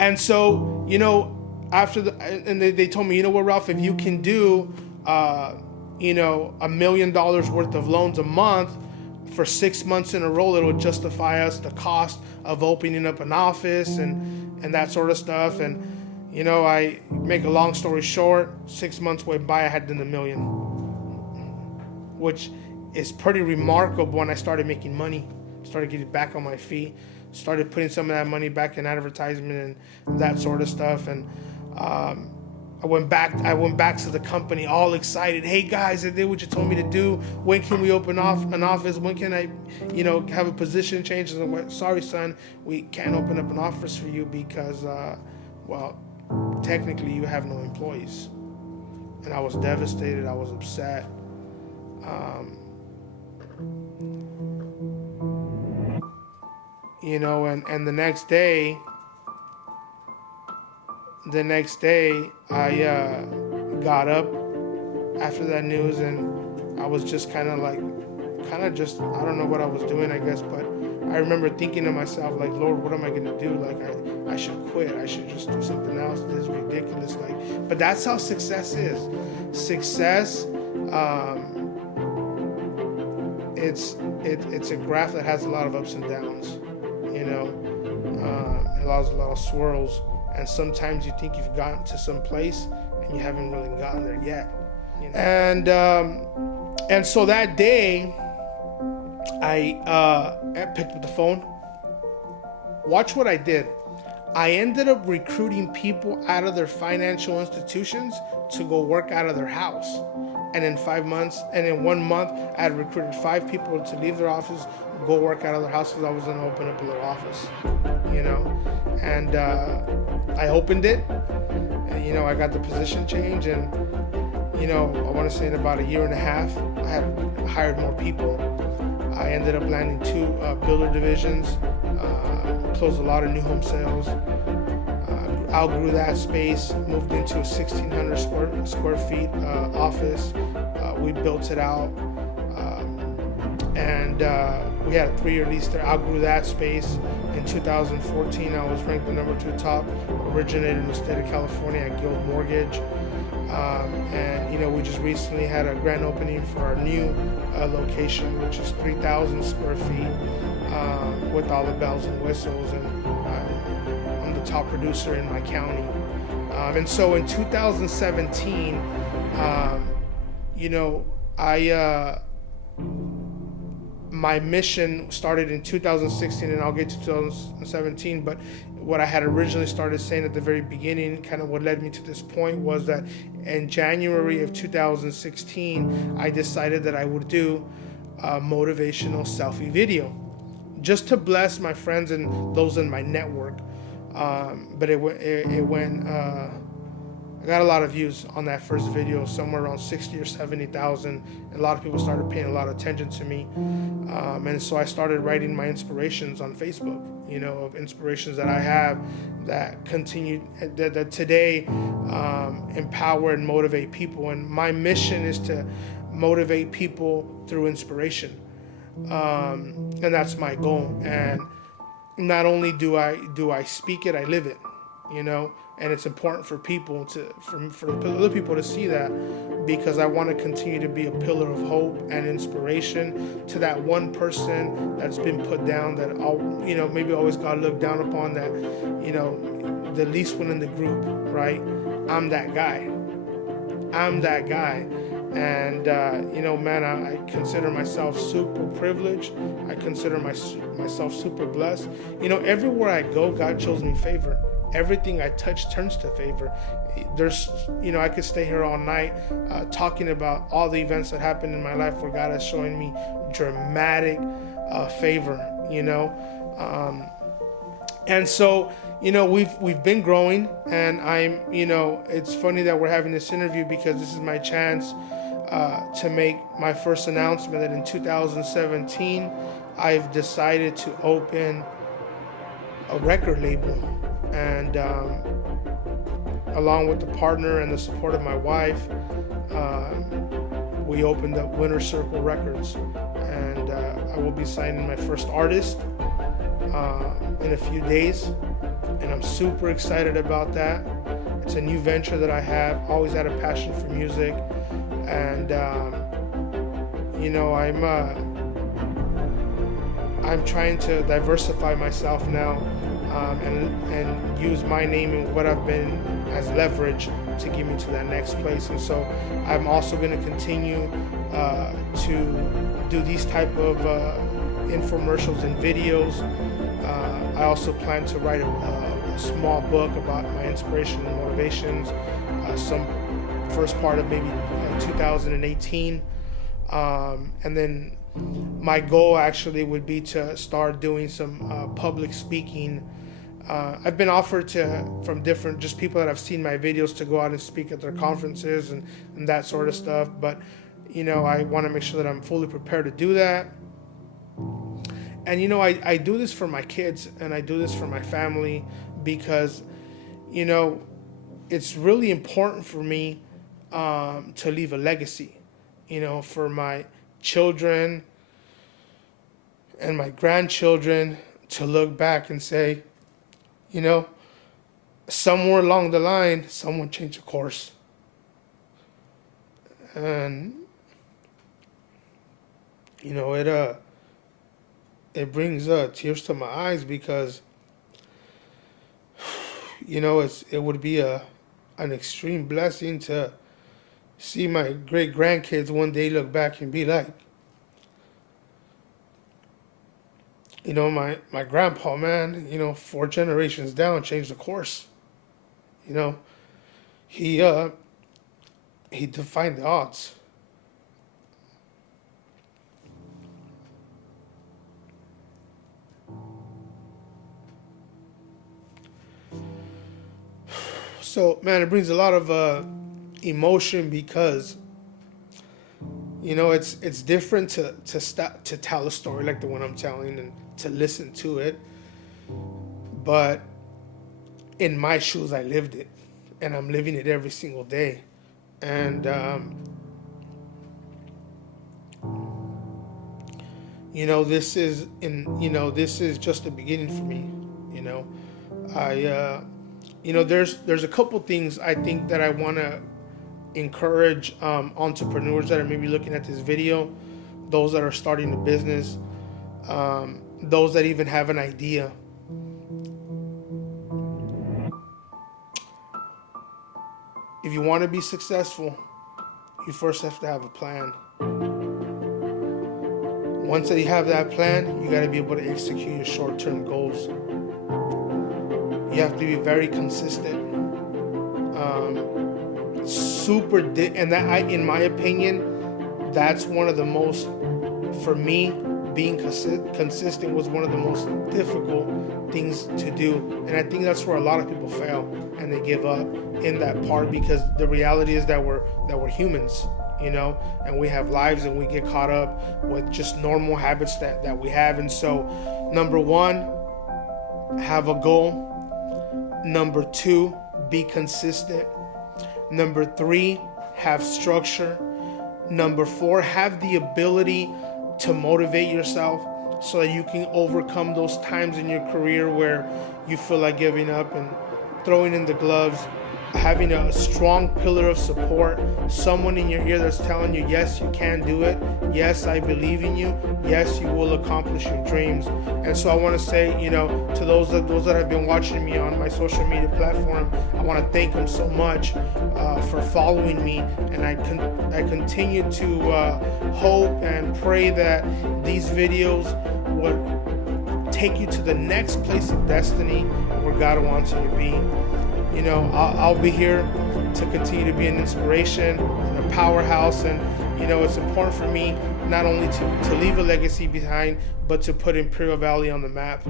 And so, after they told me, you know what, Ralph, if you can do, $1 million worth of loans a month for 6 months in a row, it'll justify us the cost of opening up an office and that sort of stuff. And, I make a long story short, 6 months went by, I had done $1 million, which is pretty remarkable. When I started making money, started getting back on my feet, started putting some of that money back in advertisement and that sort of stuff. And I went back to the company all excited. Hey guys, I did what you told me to do. When can we open an office? When can I, have a position change? And I went, sorry, son, we can't open up an office for you because, technically you have no employees. And I was devastated. I was upset. And the next day, I got up after that news, and I was just I don't know what I was doing, I guess, but I remember thinking to myself, like, Lord, what am I gonna do? Like, I should quit. I should just do something else. This is ridiculous. But that's how success is. Success, it's a graph that has a lot of ups and downs. It allows a lot of swirls. And sometimes you think you've gotten to some place and you haven't really gotten there yet. And so that day, I picked up the phone. Watch what I did. I ended up recruiting people out of their financial institutions to go work out of their house. And in 1 month, I had recruited 5 people to leave their office, go work out of their houses. I was going to open up a little office, and I opened it, and, I got the position change, and, I want to say in about a year and a half, I had hired more people. I ended up landing 2 builder divisions, closed a lot of new home sales, outgrew that space, moved into a 1,600 square feet office. We built it out, and we had a 3-year lease there. Outgrew that space. In 2014, I was ranked the number 2 top originator in the state of California at Guild Mortgage. And we just recently had a grand opening for our new location, which is 3,000 square feet, with all the bells and whistles, and I'm the top producer in my county. And so in 2017, my mission started in 2016, and I'll get to 2017, but what I had originally started saying at the very beginning, kind of what led me to this point, was that in January of 2016, I decided that I would do a motivational selfie video, just to bless my friends and those in my network. But it went, I got a lot of views on that first video, somewhere around 60 or 70,000. A lot of people started paying a lot of attention to me. And so I started writing my inspirations on Facebook, of inspirations that I have that continue, that today empower and motivate people. And my mission is to motivate people through inspiration. And that's my goal. And not only do I speak it, I live it, and it's important for people for other people to see that, because I want to continue to be a pillar of hope and inspiration to that one person that's been put down, that maybe always got looked down upon, that the least one in the group, right? I'm that guy. And man, I consider myself super privileged. I consider myself super blessed. Everywhere I go, God shows me favor. Everything I touch turns to favor. I could stay here all night talking about all the events that happened in my life where God is showing me dramatic favor, and so, we've been growing, and it's funny that we're having this interview, because this is my chance to make my first announcement that in 2017, I've decided to open a record label. And along with the partner and the support of my wife, we opened up Winner Circle Records, and I will be signing my first artist in a few days. and I'm super excited about that. It's a new venture that I have. Always had a passion for music, and I'm trying to diversify myself now, and use my name and what I've been as leverage to get me to that next place. And so I'm also going to continue to do these type of infomercials and videos. I also plan to write a small book about my inspiration and motivations, some first part of maybe 2018. And then my goal actually would be to start doing some public speaking. I've been offered from different just people that have seen my videos to go out and speak at their conferences and that sort of stuff. But, I want to make sure that I'm fully prepared to do that. And, I do this for my kids and I do this for my family because, it's really important for me to leave a legacy, for my children and my grandchildren to look back and say, somewhere along the line, someone changed the course. And, it brings tears to my eyes because, it would be an extreme blessing to see my great grandkids one day look back and be like, my grandpa, man, 4 generations down, changed the course. He defied the odds. So, man, it brings a lot of emotion because, it's different to tell a story like the one I'm telling and to listen to it. But in my shoes, I lived it, and I'm living it every single day. And this is just the beginning for me. There's a couple things I think that I want to encourage entrepreneurs that are maybe looking at this video, those that are starting a business, those that even have an idea. If you want to be successful, you first have to have a plan. Once that you have that plan, you got to be able to execute your short-term goals. You have to be very consistent. In my opinion, that's one of the most, for me, being consistent was one of the most difficult things to do. And I think that's where a lot of people fail and they give up in that part, because the reality is that we're humans, and we have lives and we get caught up with just normal habits that we have. And so, number 1, have a goal. Number 2, be consistent. Number 3, have structure. Number 4, have the ability to motivate yourself so that you can overcome those times in your career where you feel like giving up and throwing in the gloves. Having a strong pillar of support, someone in your ear that's telling you, yes, you can do it. Yes, I believe in you. Yes, you will accomplish your dreams. And so I want to say, to those that have been watching me on my social media platform, I want to thank them so much for following me. And I continue to hope and pray that these videos would take you to the next place of destiny where God wants you to be. I'll be here to continue to be an inspiration and a powerhouse. And, it's important for me not only to leave a legacy behind, but to put Imperial Valley on the map.